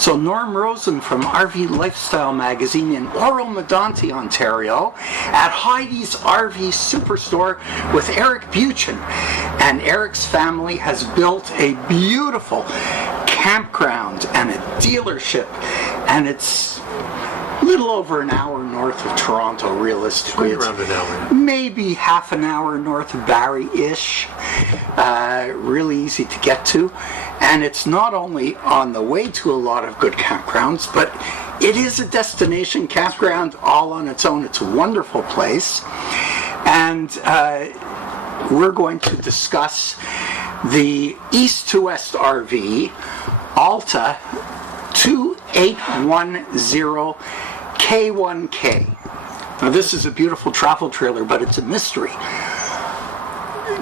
So Norm Rosen from RV Lifestyle Magazine in Oro Medonte, Ontario, at Heidi's RV Superstore with Eric Buechin. And Eric's family has built a beautiful campground and a dealership, and it's a little over an hour north of Toronto, realistically. It's around an hour. Maybe half an hour north of Barrie-ish. Really easy to get to. And it's not only on the way to a lot of good campgrounds, but it is a destination campground all on its own. It's a wonderful place. And we're going to discuss the East to West RV Alta 2810 K1K. Now this is a beautiful travel trailer, but it's a mystery.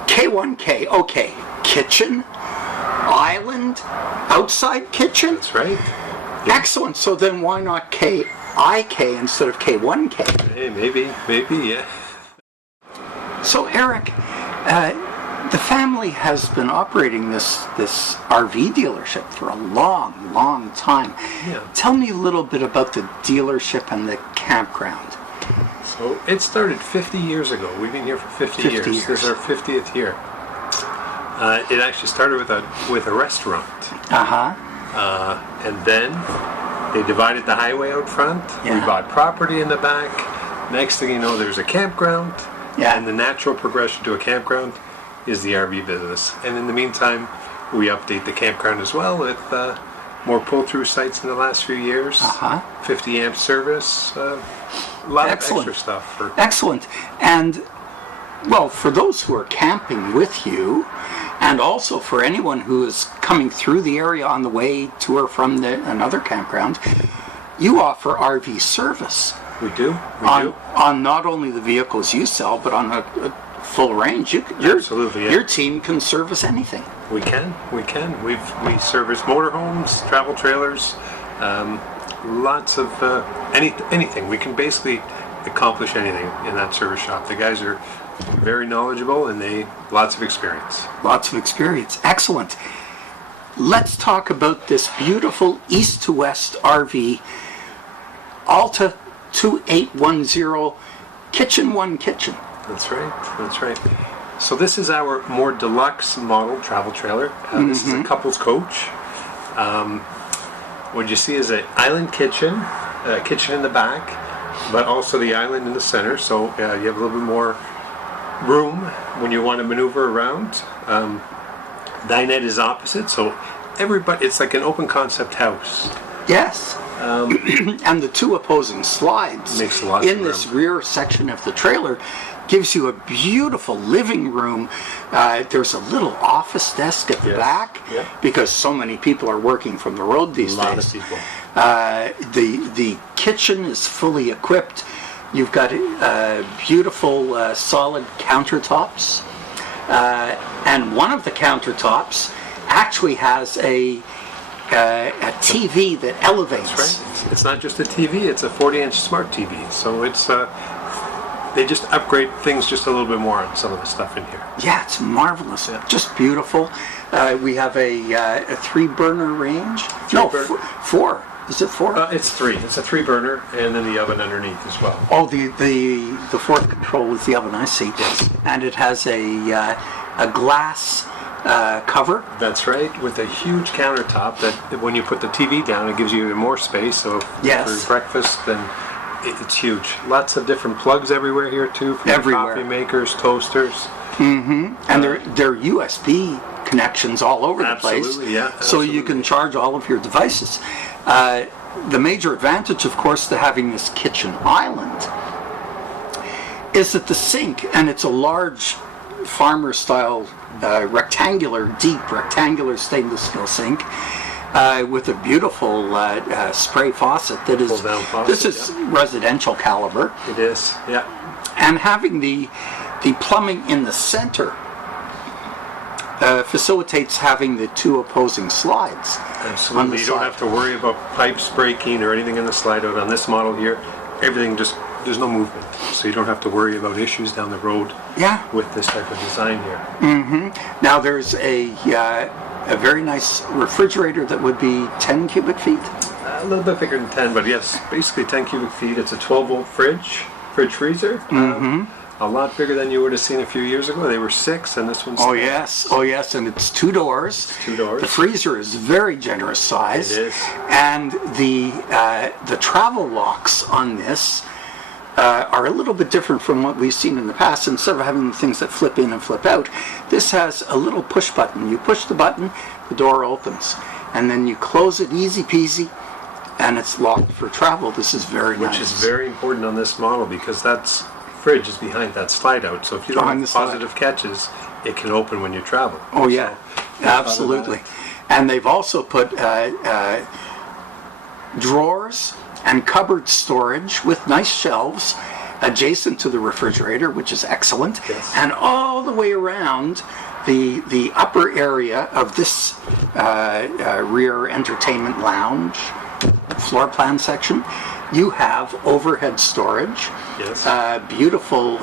K1K, okay, kitchen, island, outside kitchen? That's right. Yeah. Excellent. So then why not KIK instead of K1K? Hey, maybe, yeah. So Eric, the family has been operating this RV dealership for a long time. Yeah. Tell me a little bit about the dealership and the campground. So it started 50 years ago. We've been here for 50 years. This is our 50th year. It actually started with a restaurant. And then they divided the highway out front. Yeah. We bought property in the back. Next thing you know, there's a campground. Yeah. And the natural progression to a campground is the RV business. And in the meantime, we update the campground as well with more pull-through sites in the last few years. 50 amp service. A lot Excellent. of extra stuff. Excellent. And, well, for those who are camping with you, and also for anyone who is coming through the area on the way to or from another campground, you offer RV service. We do. On not only the vehicles you sell, but on a full range. Absolutely, yeah. Your team can service anything. We can. We service motorhomes, travel trailers, lots of anything. We can basically accomplish anything in that service shop. The guys are very knowledgeable and lots of experience. Lots of experience. Excellent. Let's talk about this beautiful East to West RV Alta 2810 Kitchen One Kitchen. That's right. So this is our more deluxe model travel trailer. This is a couple's coach. What you see is an island kitchen, a kitchen in the back, but also the island in the center. So you have a little bit more room when you want to maneuver around. Dinette is opposite, so it's like an open concept house. Yes. And the two opposing slides makes a lot in of this room. rear section of the trailer gives you a beautiful living room. There's a little office desk at the back because so many people are working from the road these days. A lot of people. The kitchen is fully equipped. You've got beautiful solid countertops, and one of the countertops actually has a TV that elevates. That's right. It's not just a TV, it's a 40-inch smart TV. So it's they just upgrade things just a little bit more on some of the stuff in here. Yeah, it's marvelous. Just beautiful. We have a 3-burner range. Four. Is it 4? It's 3. It's a 3-burner, and then the oven underneath as well. Oh, the fourth control is the oven. I see. Yes. And it has a glass cover. That's right, with a huge countertop that when you put the TV down, it gives you even more space. So for breakfast, then it's huge. Lots of different plugs everywhere here too, from coffee makers, toasters. And they're USB connections all over the place. Absolutely, yeah. So you can charge all of your devices. The major advantage, of course, to having this kitchen island is that the sink, and it's a large farmer-style deep rectangular stainless steel sink with a beautiful spray faucet that is, pull-down faucet, this is residential caliber. It is, yeah. And having the plumbing in the center facilitates having the two opposing slides. Absolutely, you don't have to worry about pipes breaking or anything in the slide out on this model here. Everything just there's no movement, so you don't have to worry about issues down the road. Yeah. With this type of design here. Now there's a very nice refrigerator that would be 10 cubic feet. A little bit bigger than 10, but yes, basically 10 cubic feet. It's a 12-volt fridge freezer. A lot bigger than you would have seen a few years ago. They were 6, and this one's... Oh yes, and it's 2 doors. 2 doors. The freezer is very generous size. It is. And the travel locks on this are a little bit different from what we've seen in the past. Instead of having things that flip in and flip out, this has a little push button. You push the button, the door opens, and then you close it easy peasy, and it's locked for travel. This is very nice. Which is very important on this model, because that's fridge is behind that slide out. So if you don't have positive catches, it can open when you travel. Oh yeah, so, absolutely. And they've also put drawers and cupboard storage with nice shelves adjacent to the refrigerator, which is excellent. Yes. And all the way around the upper area of this rear entertainment lounge floor plan section, you have overhead storage. Yes. Beautiful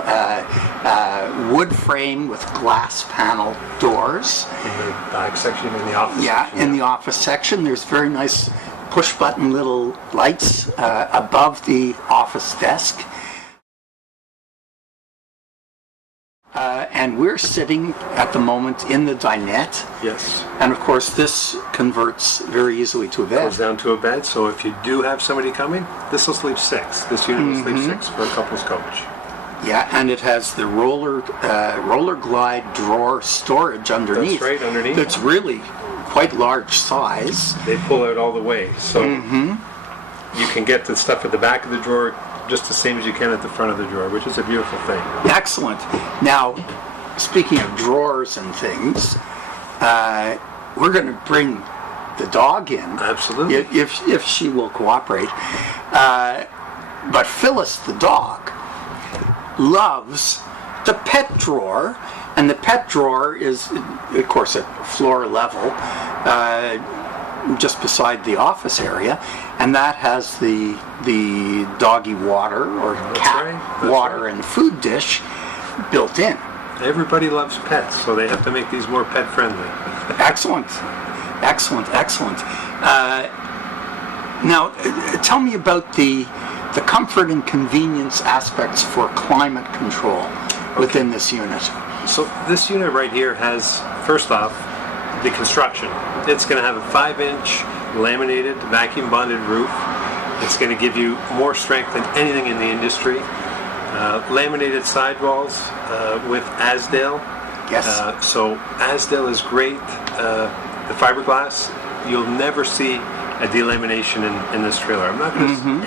wood frame with glass panel doors. In the back section, in the office section. In the office section, there's very nice push-button little lights above the office desk. And we're sitting at the moment in the dinette. Yes. And of course, this converts very easily to a bed. Goes down to a bed, so if you do have somebody coming, this will sleep 6. This unit will sleep 6 for a couple's coach. Yeah, and it has the roller glide drawer storage underneath. That's right, underneath. It's really quite large size. They pull out all the way, so you can get the stuff at the back of the drawer just the same as you can at the front of the drawer, which is a beautiful thing. Excellent. Now, speaking of drawers and things, we're going to bring the dog in. Absolutely. If she will cooperate. But Phyllis, the dog, loves the pet drawer, and the pet drawer is, of course, at floor level, just beside the office area, and that has the doggy water or cat water and food dish built in. Everybody loves pets, so they have to make these more pet friendly. Excellent. Now, tell me about the comfort and convenience aspects for climate control within this unit. So this unit right here has, first off, the construction. It's going to have a 5-inch laminated vacuum bonded roof. It's going to give you more strength than anything in the industry. Laminated sidewalls with Asdale. Yes. So Asdale is great. The fiberglass, you'll never see a delamination in this trailer. I'm not going to.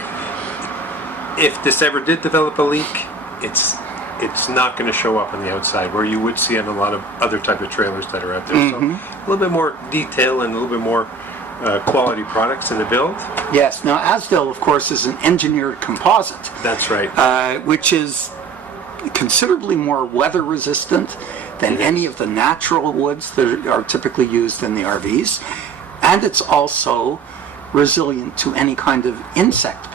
If this ever did develop a leak, it's not going to show up on the outside where you would see on a lot of other type of trailers that are out there. So a little bit more detail and a little bit more quality products in the build. Yes. Now, Asdale, of course, is an engineered composite. That's right. Which is considerably more weather resistant than any of the natural woods that are typically used in the RVs. And it's also resilient to any kind of insect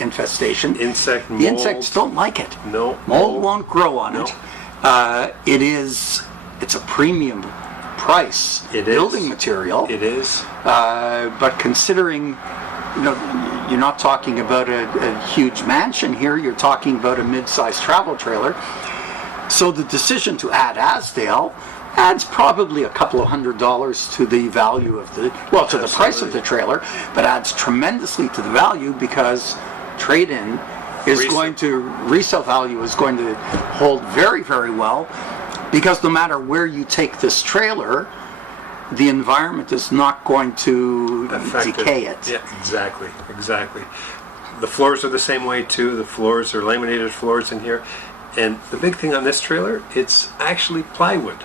infestation. Insect, mold. The insects don't like it. No. Mold won't grow on it. It's a premium price building material. It is. But considering, you're not talking about a huge mansion here, you're talking about a mid-sized travel trailer. So the decision to add Asdale adds probably a couple of $100 to the value of the price of the trailer, but adds tremendously to the value because trade-in is resale value is going to hold very, very well, because no matter where you take this trailer, the environment is not going to decay it. Yeah, exactly. The floors are the same way too. The floors are laminated floors in here. And the big thing on this trailer, it's actually plywood.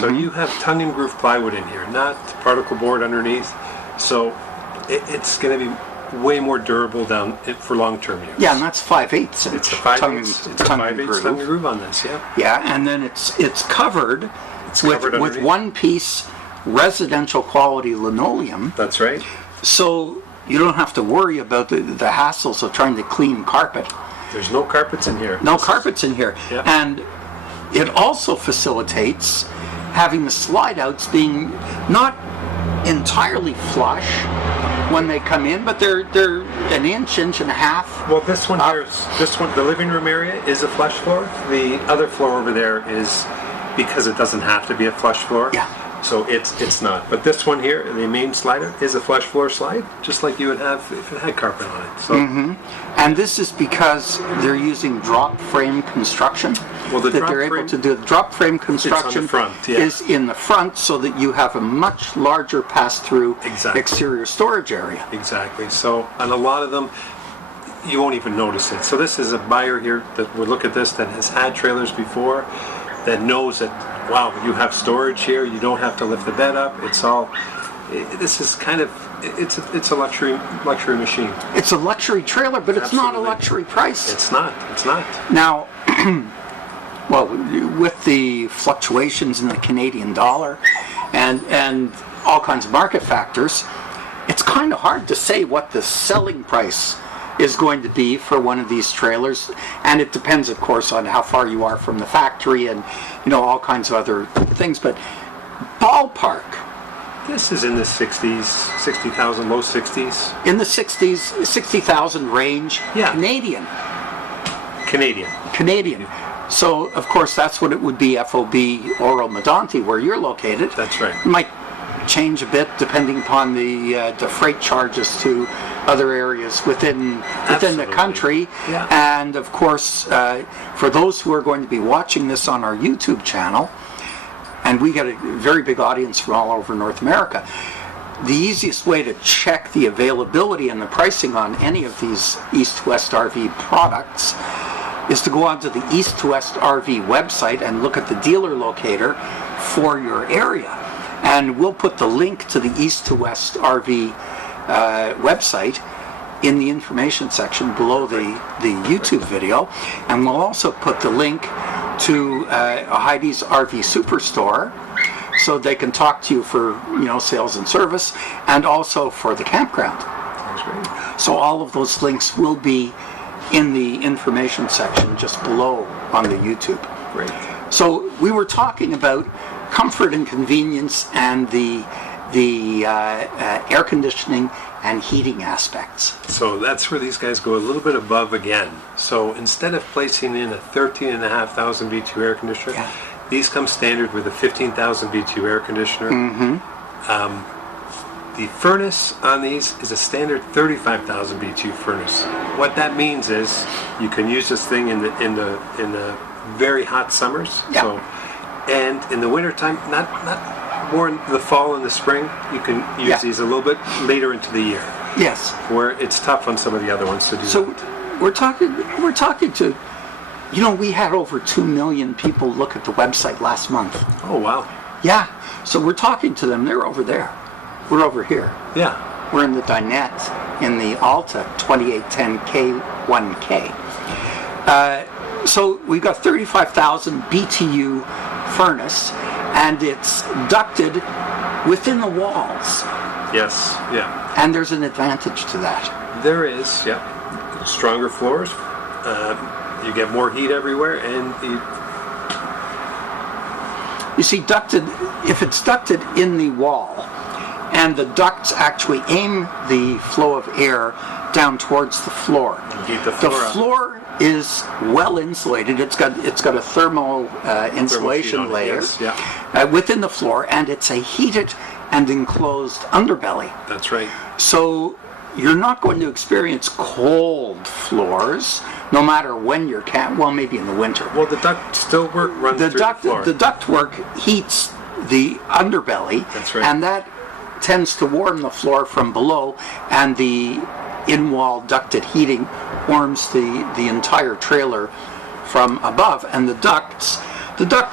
So you have tongue and groove plywood in here, not particle board underneath. So it's going to be way more durable down for long-term use. Yeah, and that's 5/8 inch. It's a 5/8 tongue and groove on this. Yeah. Yeah, and then it's covered with one-piece residential quality linoleum. That's right. So you don't have to worry about the hassles of trying to clean carpet. There's no carpets in here. No carpets in here. Yeah. And it also facilitates having the slide outs being not entirely flush when they come in, but they're an inch and a half. Well, this one here is, the living room area is a flush floor. The other floor over there is, because it doesn't have to be a flush floor. Yeah. So it's not. But this one here, the main slider, is a flush floor slide, just like you would have if it had carpet on it. So. And this is because they're using drop frame construction. Well, the that drop they're frame, able to do. The drop frame construction the front, yeah. is in the front, so that you have a much larger pass-through Exactly. exterior storage area. Exactly. So, and a lot of them, you won't even notice it. So this is a buyer here that would look at this that has had trailers before, that knows that, wow, you have storage here. You don't have to lift the bed up. It's all. This is kind of. It's a luxury machine. It's a luxury trailer, but it's not a Absolutely. luxury price. It's not. It's not. Now, well, with the fluctuations in the Canadian dollar and all kinds of market factors, it's kind of hard to say what the selling price is going to be for one of these trailers, and it depends, of course, on how far you are from the factory and all kinds of other things. But ballpark, This is in the 60s, 60,000, low 60s. in the 60s, 60,000 range, Yeah. Canadian. Canadian. So, of course, that's what it would be, FOB Oro Medonte, where you're located. That's right. It might change a bit depending upon the freight charges to other areas within the Absolutely. country. Yeah. And, of course, for those who are going to be watching this on our YouTube channel, and we get a very big audience from all over North America, the easiest way to check the availability and the pricing on any of these East to West RV products is to go onto the East to West RV website and look at the dealer locator for your area. And we'll put the link to the East to West RV website in the information section below the YouTube video. And we'll also put the link to Heidi's RV Superstore, so they can talk to you for sales and service, and also for the campground. That's great. So all of those links will be in the information section just below on the YouTube. Great. So we were talking about comfort and convenience and the air conditioning and heating aspects. So that's where these guys go a little bit above again. So instead of placing in a 13,500 BTU air conditioner, Yeah. these come standard with a 15,000 BTU air conditioner. The furnace on these is a standard 35,000 BTU furnace. What that means is you can use this thing in the very hot summers. Yeah. So, and in the wintertime, not more in the fall and the spring, you can use Yeah. these a little bit later into the year, Yes. where it's tough on some of the other ones to do So that. we're talking to, we had over 2 million people look at the website last month. Oh, wow. Yeah. So we're talking to them. They're over there. We're over here. Yeah. We're in the dinette in the Alta 2810 K1K. So we've got 35,000 BTU furnace, and it's ducted within the walls. Yes. Yeah. And there's an advantage to that. There is. Yeah. Stronger floors. You get more heat everywhere, and You see, if it's ducted in the wall, and the ducts actually aim the flow of air down towards the floor. heat the The floor up. floor is well insulated. It's got a thermal insulation sheet on it, layer yes, yeah. within the floor, and it's a heated and enclosed underbelly. That's right. So you're not going to experience cold floors, no matter when you're well, maybe in the winter. Well, the duct still runs through the floor. The ductwork heats the underbelly, That's right. and that tends to warm the floor from below, and the in-wall ducted heating warms the entire trailer from above. And the ducts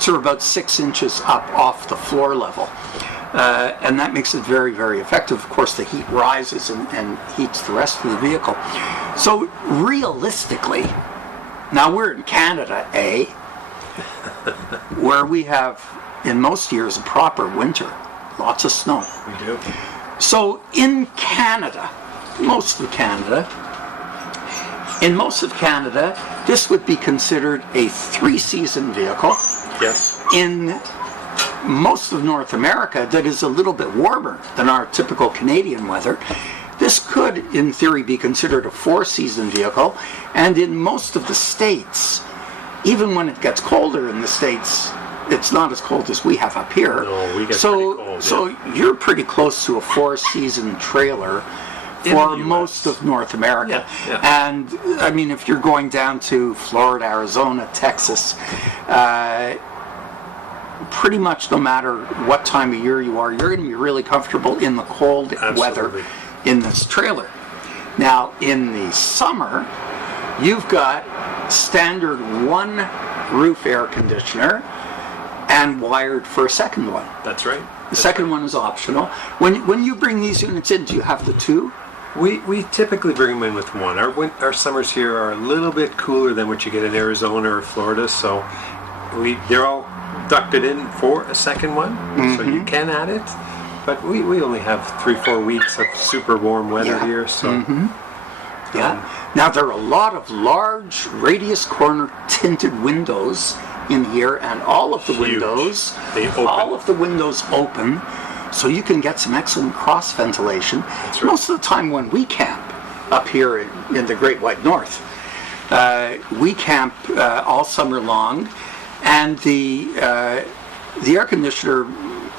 are about 6 inches up off the floor level, and that makes it very, very effective. Of course, the heat rises and heats the rest of the vehicle. So realistically, now we're in Canada, where we have in most years a proper winter, lots of snow. We do. So in Canada, mostly Canada, In most of Canada, this would be considered a 3-season vehicle. Yes. In most of North America, that is a little bit warmer than our typical Canadian weather, this could, in theory, be considered a 4-season vehicle. And in most of the states, even when it gets colder in the states, it's not as cold as we have up here. No, we get pretty cold. So you're pretty close to a 4-season trailer for most of North America. Yeah. And I mean, if you're going down to Florida, Arizona, Texas, pretty much no matter what time of year you are, you're going to be really comfortable in the cold weather in this trailer. Now, in the summer, you've got standard 1 roof air conditioner and wired for a second one. That's right. The second one is optional. When you bring these units in, do you have the 2? We typically bring them in with 1. Our summers here are a little bit cooler than what you get in Arizona or Florida, so they're all ducted in for a second one, so you can add it. But we only have 3-4 weeks of super warm weather here, so. Now there are a lot of large radius corner tinted windows in here, and all of the windows, open, so you can get some excellent cross ventilation. That's right. Most of the time when we camp up here in the Great White North, we camp all summer long, and the air conditioner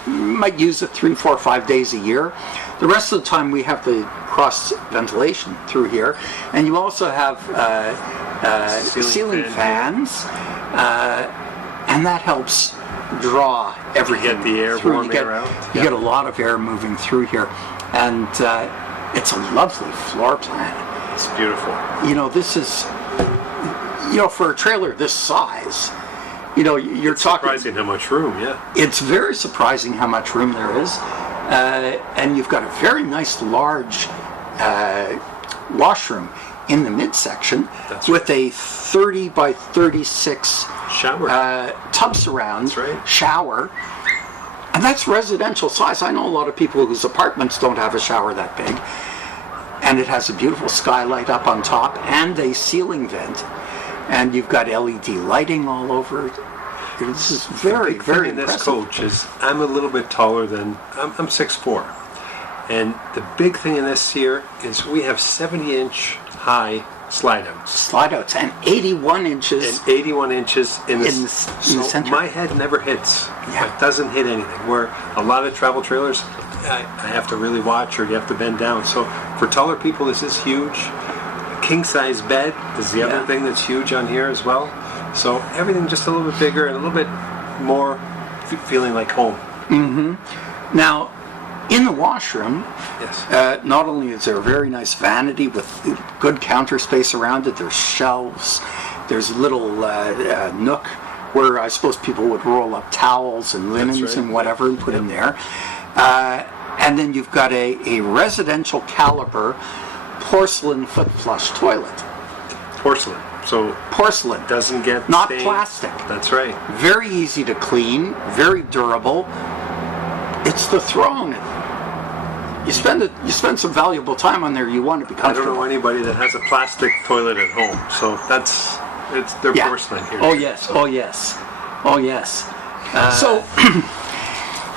might use it 3, 4, 5 days a year. The rest of the time we have the cross ventilation through here, and you also have ceiling fans, and that helps draw everything. Get the air, through. warm air out. You get a lot of air moving through here, and it's a lovely floor plan. It's beautiful. You know, this is, for a trailer this size, you're talking. Surprising how much room, yeah. It's very surprising how much room there is, and you've got a very nice large washroom in the midsection with a 30 by 36 shower tub surround right. shower, and that's residential size. I know a lot of people whose apartments don't have a shower that big, and it has a beautiful skylight up on top and a ceiling vent, and you've got LED lighting all over it. This is very, very impressive. This coach is, I'm a little bit taller than, I'm 6'4", and the big thing in this here is we have 70-inch high slide outs and 81 inches in the center. My head never hits. Yeah. It doesn't hit anything. Where a lot of travel trailers, I have to really watch, or you have to bend down. So for taller people, this is huge. King size bed is the other thing that's huge on here as well. So everything just a little bit bigger and a little bit more feeling like home. Mm-hmm. Now, in the washroom, not only is there a very nice vanity with good counter space around it, there's shelves, there's a little nook where I suppose people would roll up towels and linens and whatever and put in there. And then you've got a residential caliber porcelain foot flush toilet. Porcelain. So porcelain. Doesn't get not stained. Plastic. That's right. Very easy to clean, very durable. It's the throne. You spend some valuable time on there. You want to be comfortable. I don't know anybody that has a plastic toilet at home. So it's their porcelain here. Oh yes. So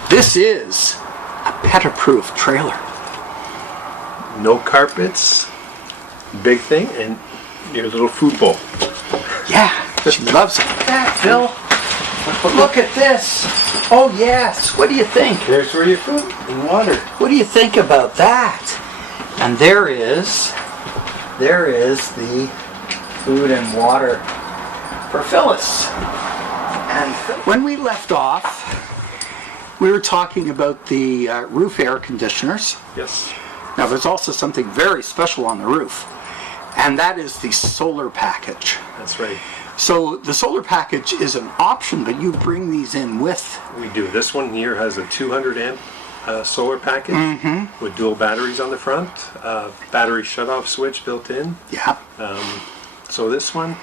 this is a pet-approved trailer. No carpets. Big thing, and your little food bowl. Yeah, she loves it. Phil, look at this. Oh yes, what do you think? Here's where your food and water. What do you think about that? And there is the food and water for Phyllis. And when we left off, we were talking about the roof air conditioners. Yes. Now there's also something very special on the roof, and that is the solar package. That's right. So the solar package is an option, but you bring these in with. We do. This one here has a 200 amp solar package with dual batteries on the front, battery shut-off switch built in. Yeah. So this one,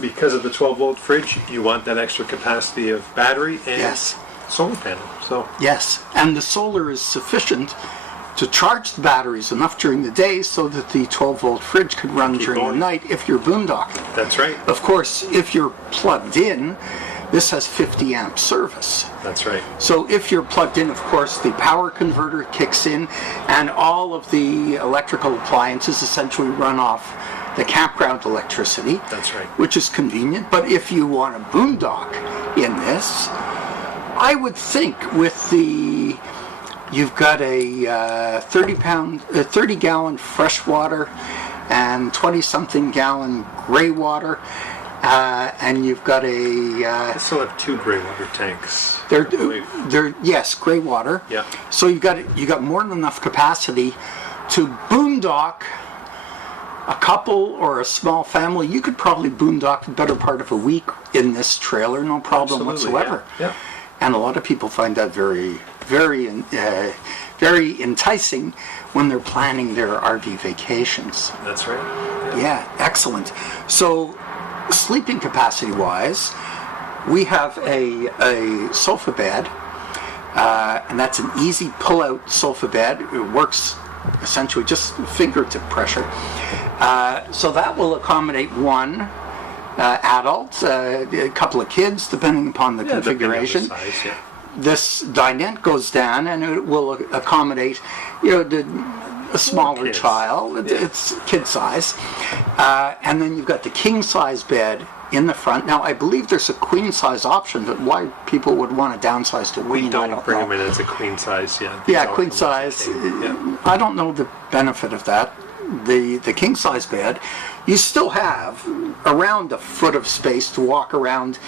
because of the 12-volt fridge, you want that extra capacity of battery and solar panel. So yes, and the solar is sufficient to charge the batteries enough during the day so that the 12-volt fridge could run during the night if you're boondocking. That's right. Of course, if you're plugged in, this has 50 amp service. That's right. So if you're plugged in, of course, the power converter kicks in and all of the electrical appliances essentially run off the campground electricity. That's right. Which is convenient. But if you want to boondock in this, I would think with the, you've got a 30 gallon freshwater and 20 something gallon gray water. And you've got I still have 2 gray water tanks. they're yes, gray water. Yeah. So you got more than enough capacity to boondock a couple or a small family. You could probably boondock the better part of a week in this trailer, no problem Absolutely, whatsoever. Yeah. And a lot of people find that very, very, very enticing when they're planning their RV vacations. That's right. Yeah, excellent. So, sleeping capacity wise, we have a sofa bed, and that's an easy pull-out sofa bed. It works essentially just fingertip pressure. So that will accommodate one adult, a couple of kids, depending upon the configuration. Depending on the size, yeah. This dinette goes down, and it will accommodate, a smaller kids. child. It's kid size. And then you've got the king size bed in the front. Now, I believe there's a queen size option, but why people would want to downsize to queen, We I don't don't bring know. them in as a queen size, yeah. Yeah, These queen are size. Yeah. I don't know the benefit of that. The king size bed, you still have around a foot of space to walk around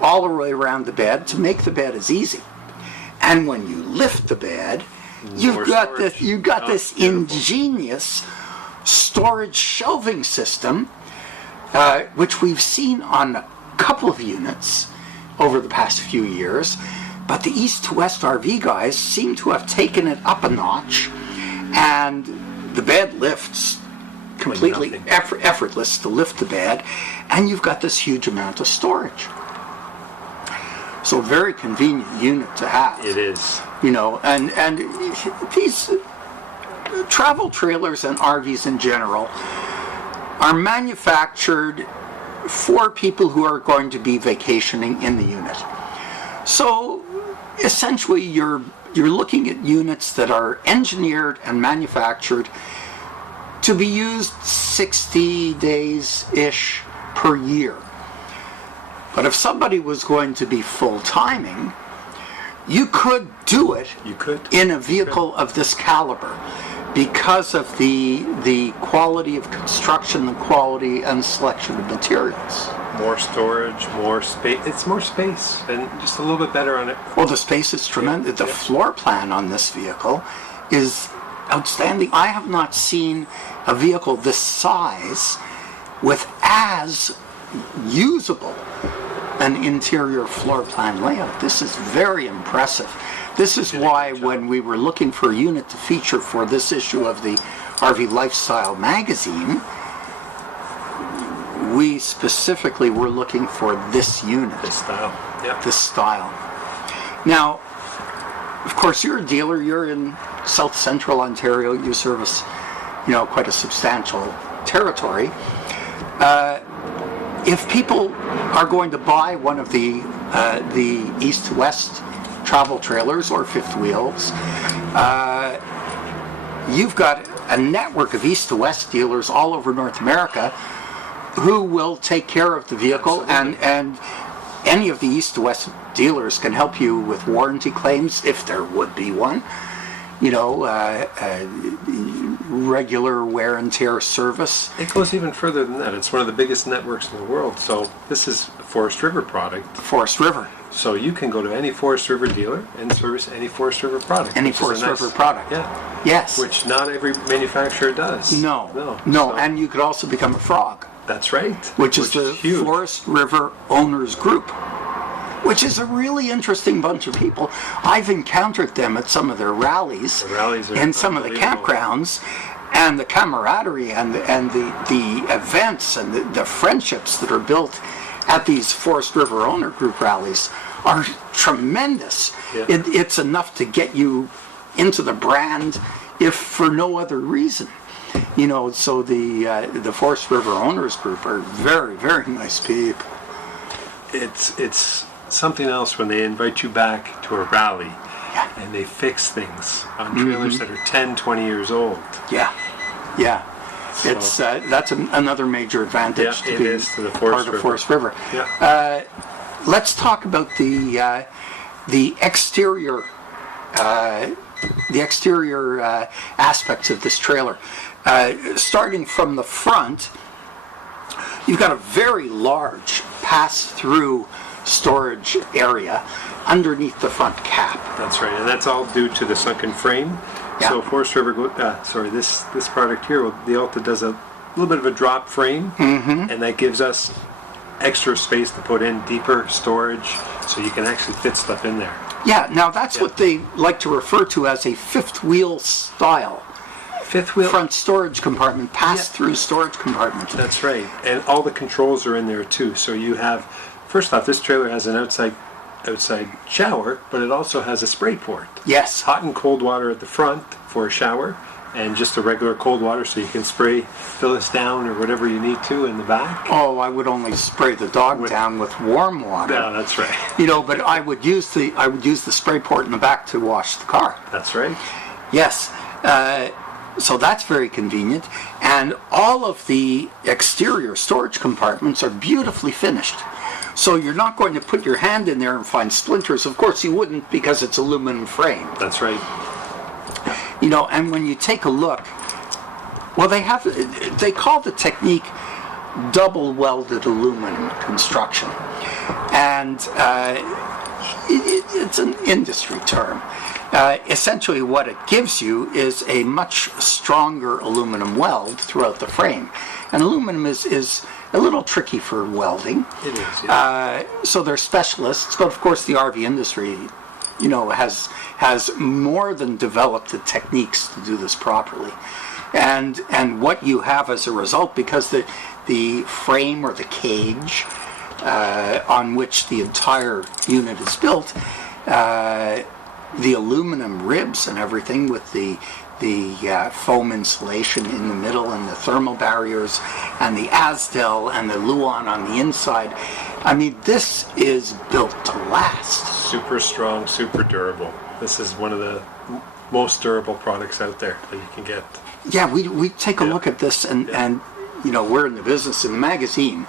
all the way around the bed to make the bed as easy. And when you lift the bed, you've got this ingenious storage shelving system, which we've seen on a couple of units over the past few years. But the East to West RV guys seem to have taken it up a notch, and the bed lifts completely effortless to lift the bed, and you've got this huge amount of storage. So very convenient unit to have. It is. And these travel trailers and RVs in general are manufactured for people who are going to be vacationing in the unit. So essentially you're looking at units that are engineered and manufactured to be used 60 days-ish per year. But if somebody was going to be full-timing, you could do it in a vehicle of this caliber because of the quality of construction, the quality and selection of materials. More storage, more space. It's more space and just a little bit better on it. Well, the space is tremendous. The floor plan on this vehicle is outstanding. I have not seen a vehicle this size with as usable an interior floor plan layout. This is very impressive. This is why when we were looking for a unit to feature for this issue of the RV Lifestyle magazine, we specifically were looking for this unit. This style. Yeah. This style. Now, of course, you're a dealer. You're in South Central Ontario. You service, quite a substantial territory. If people are going to buy one of the East to West travel trailers or fifth wheels, you've got a network of East to West dealers all over North America who will take care of the vehicle, and any of the East to West dealers can help you with warranty claims if there would be one. Regular wear and tear service. It goes even further than that. It's one of the biggest networks in the world. So this is a Forest River product. Forest River. So you can go to any Forest River dealer and service any Forest River product. Any Forest River product. Yeah. Yes. Which not every manufacturer does. No. So And you could also become a frog. that's right. Which is the huge. Forest River Owners Group, which is a really interesting bunch of people. I've encountered them at some of their rallies, The rallies are in some of the unbelievable. campgrounds, and the camaraderie and the events and the friendships that are built at these Forest River Owner Group rallies are tremendous. Yeah. It's enough to get you into the brand, if for no other reason. So the Forest River Owners Group are very, very nice people. It's something else when they invite you back to a rally and they fix things on trailers that are 10, 20 years old. Yeah. So, that's another major advantage to be part of Forest River. Yeah. Let's talk about the exterior aspects of this trailer. Starting from the front, you've got a very large pass-through storage area underneath the front cap. That's right, and that's all due to the sunken frame. Yeah. So Forest River, this product here, the Alta does a little bit of a drop frame, and that gives us extra space to put in deeper storage, so you can actually fit stuff in there. Yeah, now that's what they like to refer to as a fifth wheel style. Fifth wheel front storage compartment, pass-through storage compartment. That's right, and all the controls are in there too. So you have, first off, this trailer has an outside shower, but it also has a spray port. Yes. Hot and cold water at the front for a shower, and just a regular cold water so you can fill this down or whatever you need to in the back. Oh, I would only spray the dog down with warm water. Yeah, that's right. But I would use the spray port in the back to wash the car. That's right. Yes. So that's very convenient, and all of the exterior storage compartments are beautifully finished. So you're not going to put your hand in there and find splinters. Of course you wouldn't, because it's aluminum frame. That's right. And when you take a look, well, they call the technique double welded aluminum construction, and it's an industry term. Essentially what it gives you is a much stronger aluminum weld throughout the frame. And aluminum is a little tricky for welding. It is, yeah. So they're specialists, but of course the RV industry, has more than developed the techniques to do this properly. And what you have as a result, because the frame or the cage on which the entire unit is built, the aluminum ribs and everything with the foam insulation in the middle and the thermal barriers and the Asdel and the Luan on the inside. I mean, this is built to last. Super strong, super durable. This is one of the most durable products out there that you can get. Yeah, we take a look at this and we're in the business. In the magazine,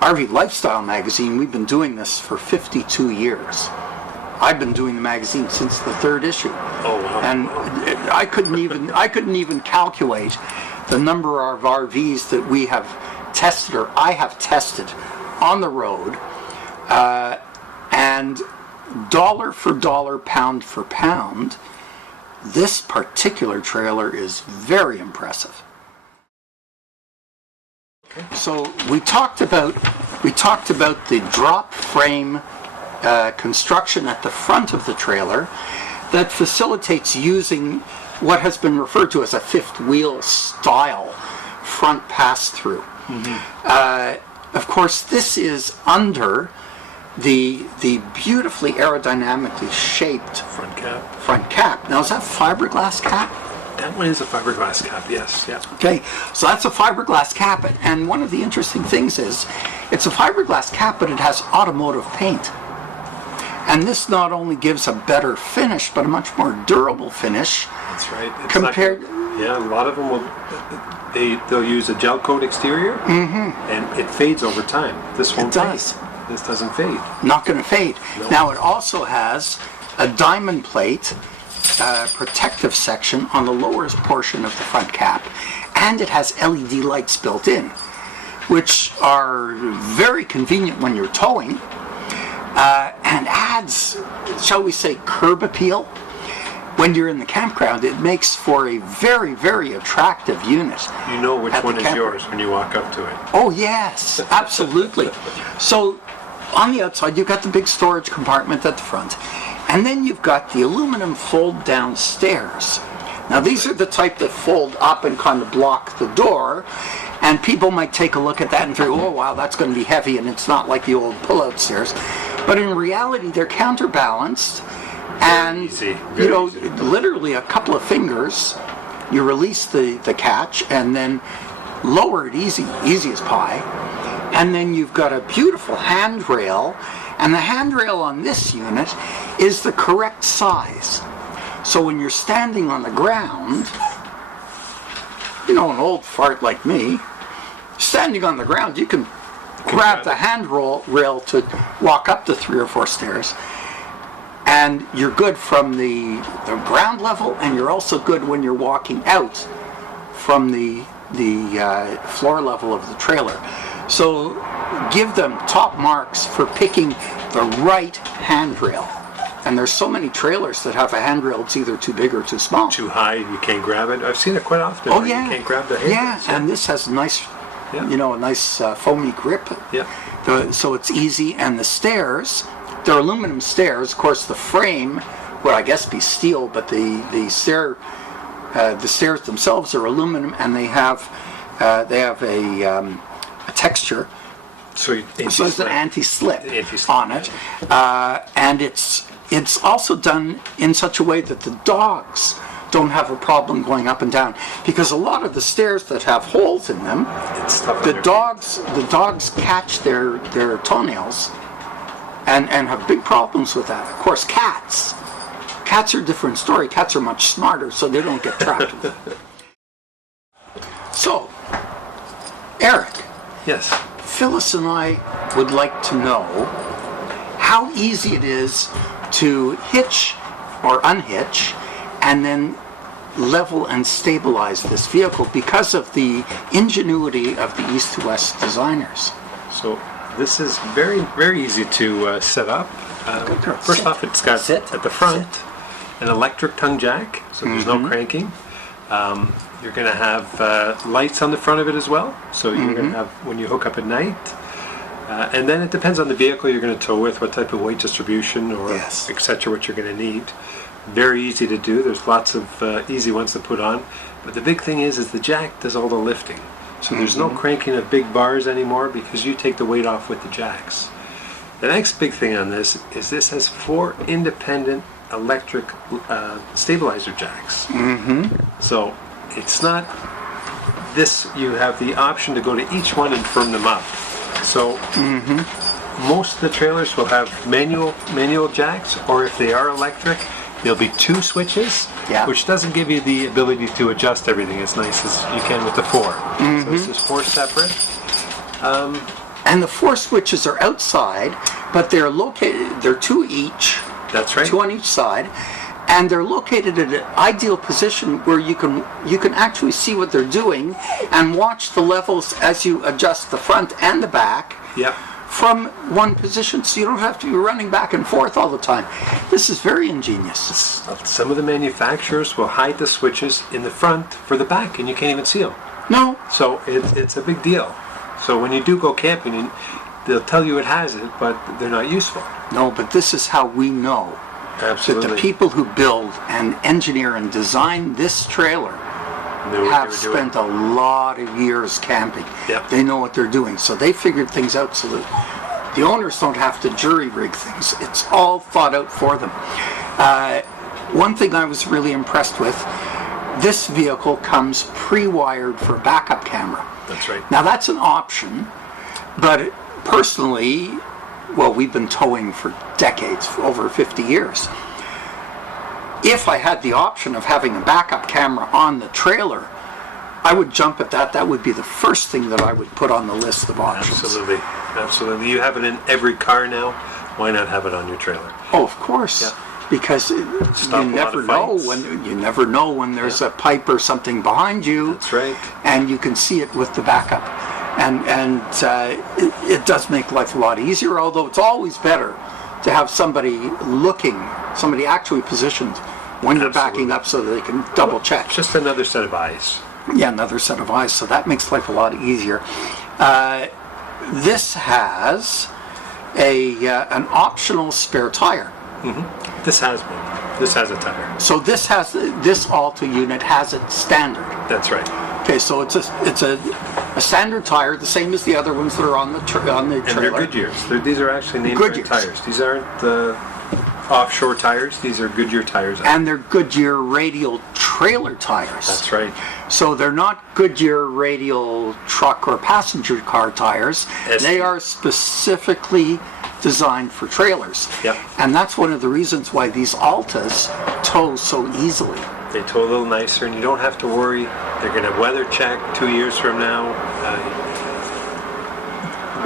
RV Lifestyle magazine, we've been doing this for 52 years. I've been doing the magazine since the third issue. Oh wow! And I couldn't even calculate the number of RVs that we have tested, or I have tested, on the road, and dollar for dollar, pound for pound, this particular trailer is very impressive. So we talked about the drop frame construction at the front of the trailer that facilitates using what has been referred to as a fifth wheel style front pass-through. Of course, this is under the beautifully aerodynamically shaped front cap. Now, is that fiberglass cap? That one is a fiberglass cap, yes. Yeah. Okay, so that's a fiberglass cap, and one of the interesting things is it's a fiberglass cap, but it has automotive paint. And this not only gives a better finish, but a much more durable finish. That's right. It's compared. A lot of them they'll use a gel coat exterior, and it fades over time. This won't fade. This doesn't fade. Not going to fade. No. Now it also has a diamond plate protective section on the lower portion of the front cap, and it has LED lights built in, which are very convenient when you're towing. And adds, shall we say, curb appeal. When you're in the campground, it makes for a very, very attractive unit. You know which one is yours when you walk up to it. Oh yes, absolutely. So on the outside, you've got the big storage compartment at the front, and then you've got the aluminum fold down stairs. Now these are the type that fold up and kind of block the door. And people might take a look at that and think, oh wow, that's going to be heavy, and it's not like the old pull-out stairs. But in reality, they're counterbalanced, and easy. Literally a couple of fingers You release the catch and then lower it easy as pie. And then you've got a beautiful handrail, and the handrail on this unit is the correct size. So when you're standing on the ground, you know, an old fart like me, standing on the ground, you can grab the handrail to walk up the 3 or 4 stairs, and you're good from the ground level, and you're also good when you're walking out from the floor level of the trailer. So give them top marks for picking the right handrail. And there's so many trailers that have a handrail that's either too big or too small. Too high, you can't grab it. I've seen it quite often. Oh yeah, you can't grab the handrails. Yeah, and this has a nice, you know, a nice foamy grip. Yeah. So it's easy. And the stairs, they're aluminum stairs. Of course, the frame would, I guess, be steel, but the stairs themselves are aluminum, and they have a texture. So it's an anti-slip on it, and it's also done in such a way that the dogs don't have a problem going up and down, because a lot of the stairs that have holes in them, the dogs catch their toenails and have big problems with that. Of course, cats are a different story. Cats are much smarter, so they don't get trapped. So, Eric. Yes. Phyllis and I would like to know how easy it is to hitch or unhitch and then level and stabilize this vehicle because of the ingenuity of the East to West designers. So this is very, very easy to set up. First off, it's got at the front an electric tongue jack, so there's no cranking. You're going to have lights on the front of it as well, so you're going to have when you hook up at night. And then it depends on the vehicle you're going to tow with, what type of weight distribution or etc. what you're going to need. Very easy to do. There's lots of easy ones to put on. But the big thing is the jack does all the lifting. So there's no cranking of big bars anymore because you take the weight off with the jacks. The next big thing on this is this has 4 independent electric stabilizer jacks. So it's not this, you have the option to go to each one and firm them up. So most of the trailers will have manual jacks, or if they are electric, there'll be 2 switches, which doesn't give you the ability to adjust everything as nice as you can with the 4. So this is 4 separate. And the 4 switches are outside, but they're located, they're 2 each. That's right. 2 on each side. And they're located at an ideal position where you can actually see what they're doing and watch the levels as you adjust the front and the back from one position, so you don't have to be running back and forth all the time. This is very ingenious. Some of the manufacturers will hide the switches in the front for the back, and you can't even see them. No. So it's a big deal. So when you do go camping, they'll tell you it has it, but they're not useful. No, but this is how we know that the people who build and engineer and design this trailer have spent a lot of years camping. They know what they're doing, so they figured things out so that the owners don't have to jury rig things. It's all thought out for them. One thing I was really impressed with, this vehicle comes pre-wired for a backup camera. That's right. Now that's an option, but personally, well, we've been towing for decades, for over 50 years. If I had the option of having a backup camera on the trailer, I would jump at that. That would be the first thing that I would put on the list of options. Absolutely. Absolutely. You have it in every car now. Why not have it on your trailer? Oh, of course. Because you never know when there's a pipe or something behind you. That's right. And you can see it with the backup. And it does make life a lot easier, although it's always better to have somebody actually positioned when you're backing up so that they can double check. Just another set of eyes. Yeah, another set of eyes, so that makes life a lot easier. This has an optional spare tire. This has one. This has a tire. So this Alta unit has it standard. That's right. Okay, so it's a standard tire, the same as the other ones that are on the trailer. And they're Goodyears. These are actually named Goodyears tires. These aren't offshore tires. These are Goodyear tires. And they're Goodyear radial trailer tires. That's right. So they're not Goodyear radial truck or passenger car tires. They are specifically designed for trailers. Yep. And that's one of the reasons why these Altas tow so easily. They tow a little nicer, and you don't have to worry. They're going to weather check 2 years from now.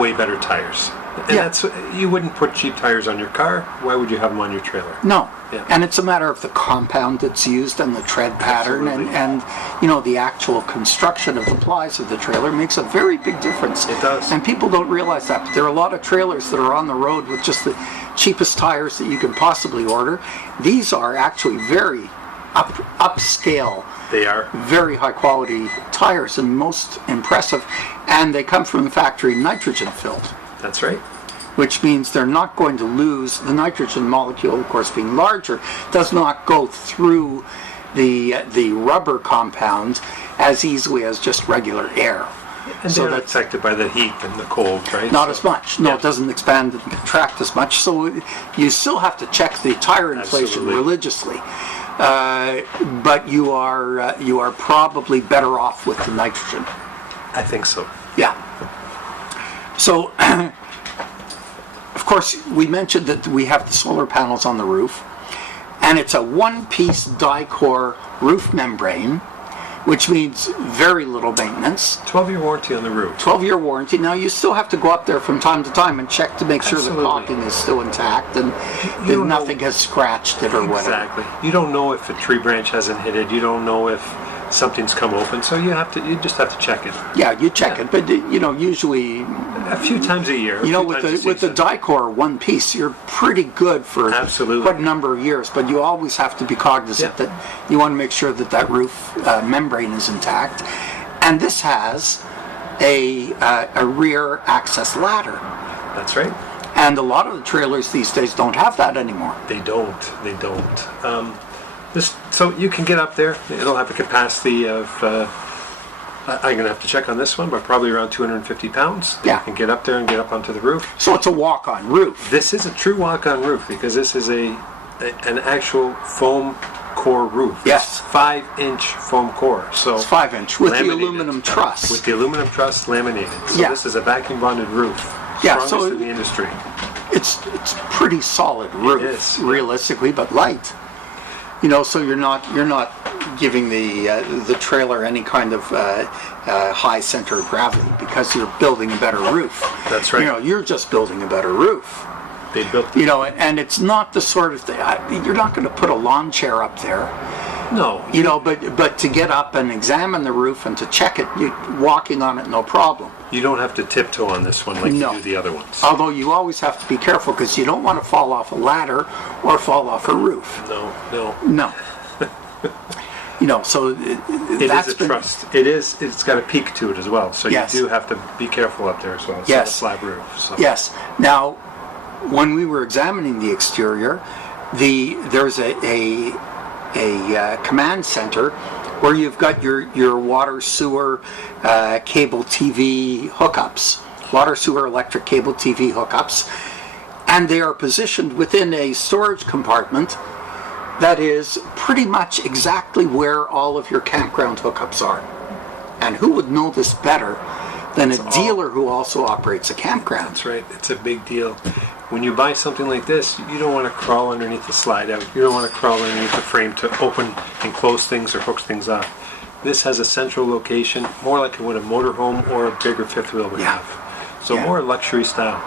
Way better tires. And that's, you wouldn't put cheap tires on your car. Why would you have them on your trailer? No. Yeah. And it's a matter of the compound that's used and the tread pattern and the actual construction of the plies of the trailer makes a very big difference. It does. And people don't realize that. But there are a lot of trailers that are on the road with just the cheapest tires that you can possibly order. These are actually very upscale. They are. Very high quality tires and most impressive. And they come from the factory nitrogen filled. That's right. Which means they're not going to lose the nitrogen molecule, of course, being larger, does not go through the rubber compound as easily as just regular air. And so they're not affected by the heat and the cold, right? Not as much. No, it doesn't expand and contract as much. So you still have to check the tire inflation religiously. But you are probably better off with the nitrogen. I think so. Yeah. So, of course, we mentioned that we have the solar panels on the roof, and it's a one-piece die-core roof membrane, which means very little maintenance. 12-year warranty on the roof. 12-year warranty. Now, you still have to go up there from time to time and check to make sure the caulking is still intact and that nothing has scratched it or whatever. Exactly. You don't know if a tree branch hasn't hit it. You don't know if something's come open, so you just have to check it. Yeah, you check it, but usually a few times a year. With the die-core one piece, you're pretty good for quite a number of years. But you always have to be cognizant that you want to make sure that roof membrane is intact. And this has a rear access ladder. That's right. And a lot of the trailers these days don't have that anymore. They don't. They don't. So you can get up there. It'll have a capacity of, I'm going to have to check on this one, but probably around 250 pounds. Yeah. You can get up there and get up onto the roof. So it's a walk-on roof. This is a true walk-on roof because this is an actual foam core roof. Yes. It's 5-inch foam core. So it's 5-inch with laminated. the aluminum truss. With the aluminum truss laminated. So this is a vacuum bonded roof. Strongest in the industry. It's pretty solid roof. It is. Realistically, but light. So you're not giving the trailer any kind of high center of gravity because you're building a better roof. That's right. You're just building a better roof. They built. And it's not the sort of thing. You're not going to put a lawn chair up there. No. But to get up and examine the roof and to check it, walking on it, no problem. You don't have to tiptoe on this one like you do the other ones. Although you always have to be careful because you don't want to fall off a ladder or fall off a roof. No. So it is a trust. It's got a peak to it as well. So you do have to be careful up there as well. It's not a flat roof. So. Yes. Now, when we were examining the exterior, there's a command center where you've got your water, sewer, cable TV hookups, water, sewer, electric, cable TV hookups, and they are positioned within a storage compartment that is pretty much exactly where all of your campground hookups are. And who would know this better than a dealer who also operates a campground? That's right. It's a big deal. When you buy something like this, you don't want to crawl underneath the slide out. You don't want to crawl underneath the frame to open and close things or hook things up. This has a central location, more like what a motorhome or a bigger fifth wheel would have. So more luxury style,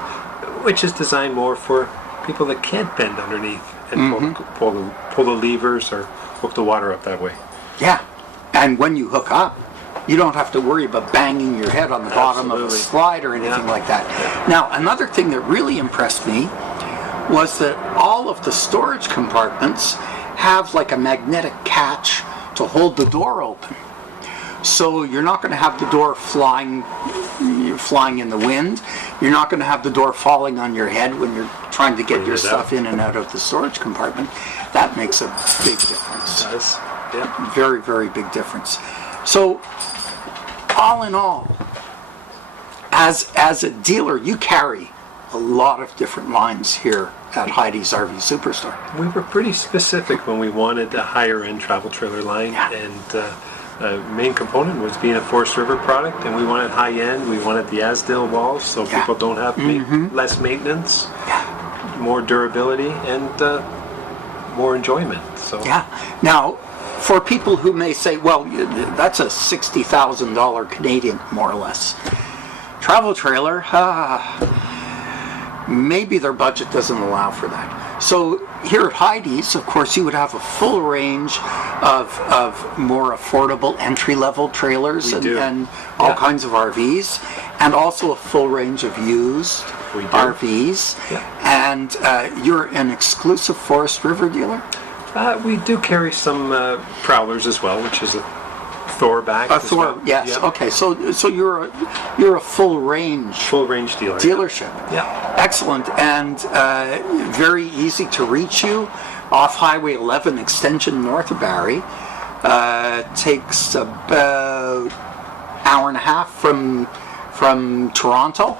which is designed more for people that can't bend underneath and pull the levers or hook the water up that way. Yeah, and when you hook up, you don't have to worry about banging your head on the bottom of a slide or anything like that. Now, another thing that really impressed me was that all of the storage compartments have like a magnetic catch to hold the door open. So you're not going to have the door flying in the wind. You're not going to have the door falling on your head when you're trying to get your stuff in and out of the storage compartment. That makes a big difference. It does. Yeah. Very, very big difference. So, all in all, as a dealer, you carry a lot of different lines here at Heidi's RV Superstore. We were pretty specific when we wanted a higher-end travel trailer line, Yeah. and main component was being a Forest River product, and we wanted high-end. We wanted the Asdale walls, so Yeah. people don't have less maintenance, more durability, and more enjoyment. So Yeah. Now, for people who may say, well, that's a $60,000 Canadian, more or less, travel trailer, maybe their budget doesn't allow for that. So here at Heidi's, of course, you would have a full range of more affordable entry-level trailers and all kinds of RVs, and also a full range of used RVs. Yeah. And you're an exclusive Forest River dealer? We do carry some prowlers as well, which is a Thor back. A Thor, well. yes. Yeah. Okay, so you're a full range dealer. dealership. Yeah. Excellent, and very easy to reach you off Highway 11 extension north of Barrie. Takes about hour and a half from Toronto.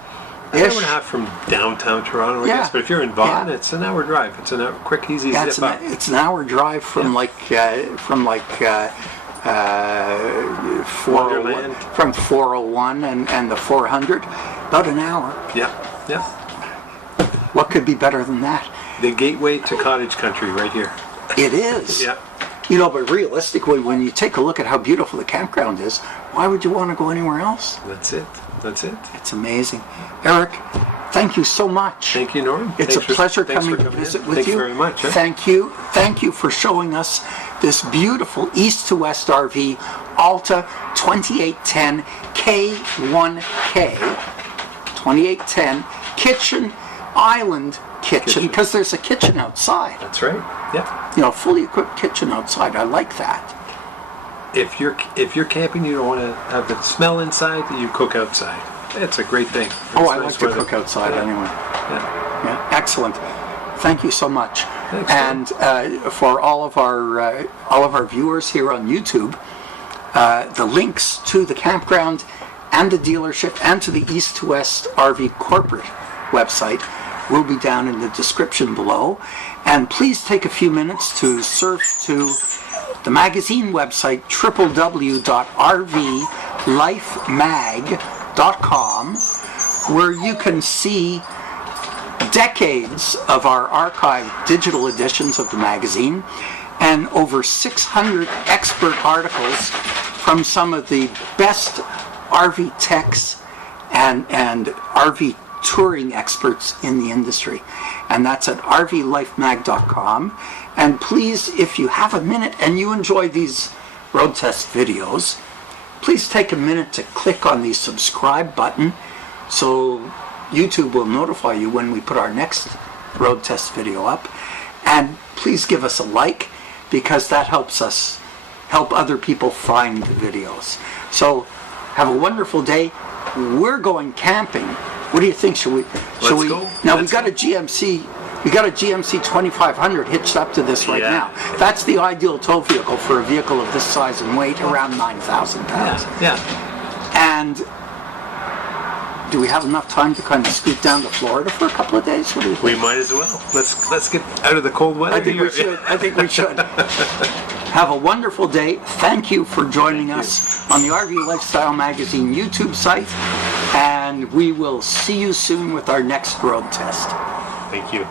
An hour and a half from downtown Toronto, I guess. But if you're in Vaughan, it's an hour drive. It's a quick, easy zip up. It's an hour drive from Wonderland. from 401 and the 400, about an hour. Yeah, yeah. What could be better than that? The gateway to cottage country right here. It is. Yeah. You know, but realistically, when you take a look at how beautiful the campground is, why would you want to go anywhere else? That's it. That's it. It's amazing. Eric, thank you so much. Thank you, Norm. It's a pleasure thanks coming for to visit in. with Thanks you. very much. Thank you. Thank you for showing us this beautiful East to West RV Alta 2810 K1K 2810 kitchen island kitchen, because there's a kitchen outside. That's right. Yeah. You know, fully equipped kitchen outside. I like that. If you're camping, you don't want to have the smell inside. You cook outside. It's a great thing. Oh, I like to cook outside anyway. Yeah. Yeah, excellent. Thank you so much. Thanks, and for all of our viewers here on YouTube, the links to the campground and the dealership and to the East to West RV corporate website will be down in the description below. And please take a few minutes to surf to the magazine website www.rvlifemag.com, where you can see decades of our archived digital editions of the magazine and over 600 expert articles from some of the best RV techs and RV touring experts in the industry. And that's at rvlifemag.com. And please, if you have a minute and you enjoy these road test videos, please take a minute to click on the subscribe button so YouTube will notify you when we put our next road test video up. And please give us a like, because that helps us help other people find the videos. So have a wonderful day. We're going camping. What do you think? Should we go. Now we got a GMC 2500 hitched up to this right now. That's the ideal tow vehicle for a vehicle of this size and weight, around 9,000 pounds. Yeah. And do we have enough time to kind of scoot down to Florida for a couple of days? What do you think? We might as well. Let's get out of the cold weather. I think we should. I think we should. Have a wonderful day. Thank you for joining us on the RV Lifestyle Magazine YouTube site, and we will see you soon with our next road test. Thank you.